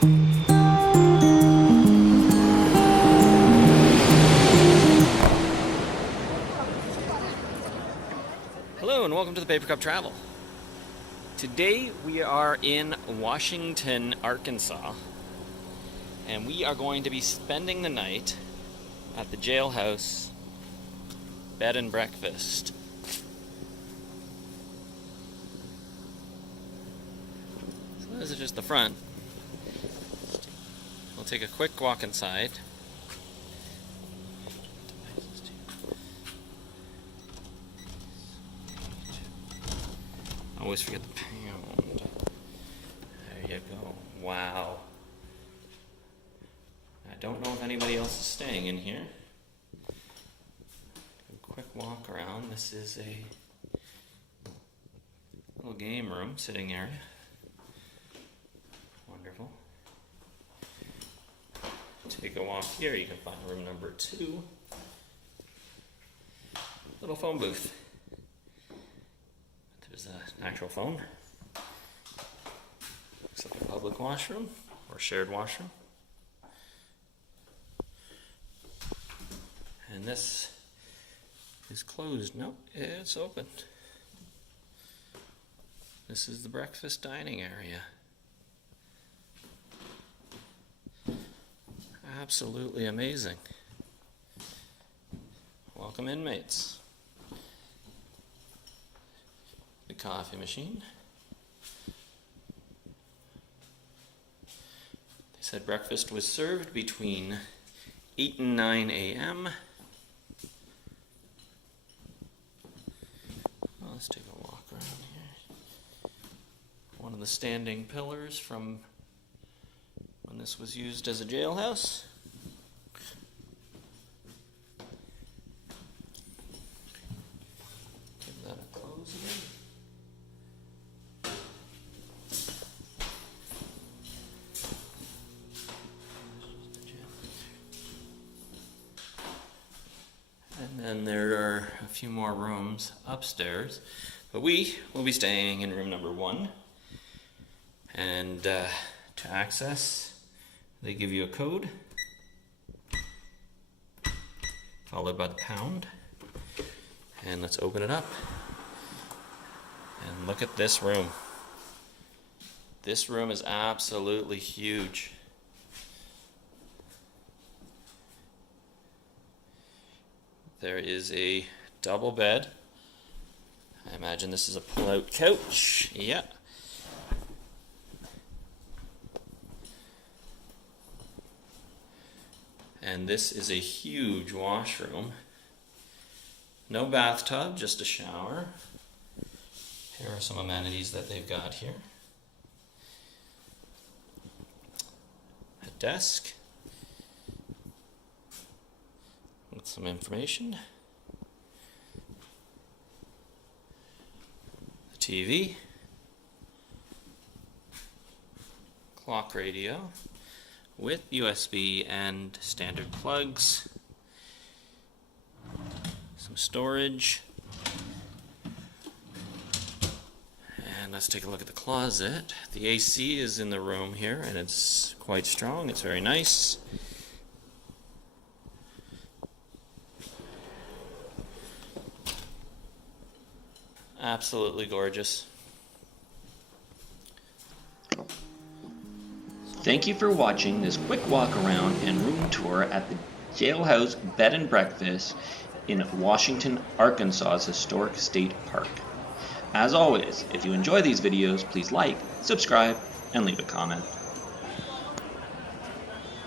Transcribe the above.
Hello and welcome to the Paper Cup Travel. Today we are in Washington, Arkansas, and we are going to be spending the night at the Jailhouse Bed and Breakfast. So this is just the front. We'll take a quick walk inside. I always forget the pound. There you go. Wow. I don't know if anybody else is staying in here. A quick walk around. This is a little game room, sitting area. Wonderful. Take a walk here. You can find room number 2. Little phone booth. There's an actual phone. Looks like a public washroom or shared washroom. And this is closed. No, it's open. This is the breakfast dining area. Absolutely amazing. Welcome, inmates. The coffee machine. They said breakfast was served between 8 and 9 a.m. Well, let's take a walk around here. One of the standing pillars from when this was used as a jailhouse. Give that a close again. And then there are a few more rooms upstairs, but we will be staying in room number 1. And to access, they give you a code, followed by the pound. And let's open it up. And look at this room. This room is absolutely huge. There is a double bed. I imagine this is a pull-out couch. Yeah. And this is a huge washroom. No bathtub, just a shower. Here are some amenities that they've got here. A desk with some information. The TV. Clock radio with USB and standard plugs. Some storage. And let's take a look at the closet. The AC is in the room here, and it's quite strong. It's very nice. Absolutely gorgeous. Thank you for watching this quick walk around and room tour at the Jailhouse Bed and Breakfast in Washington, Arkansas's historic state park. As always, if you enjoy these videos, please like, subscribe, and leave a comment.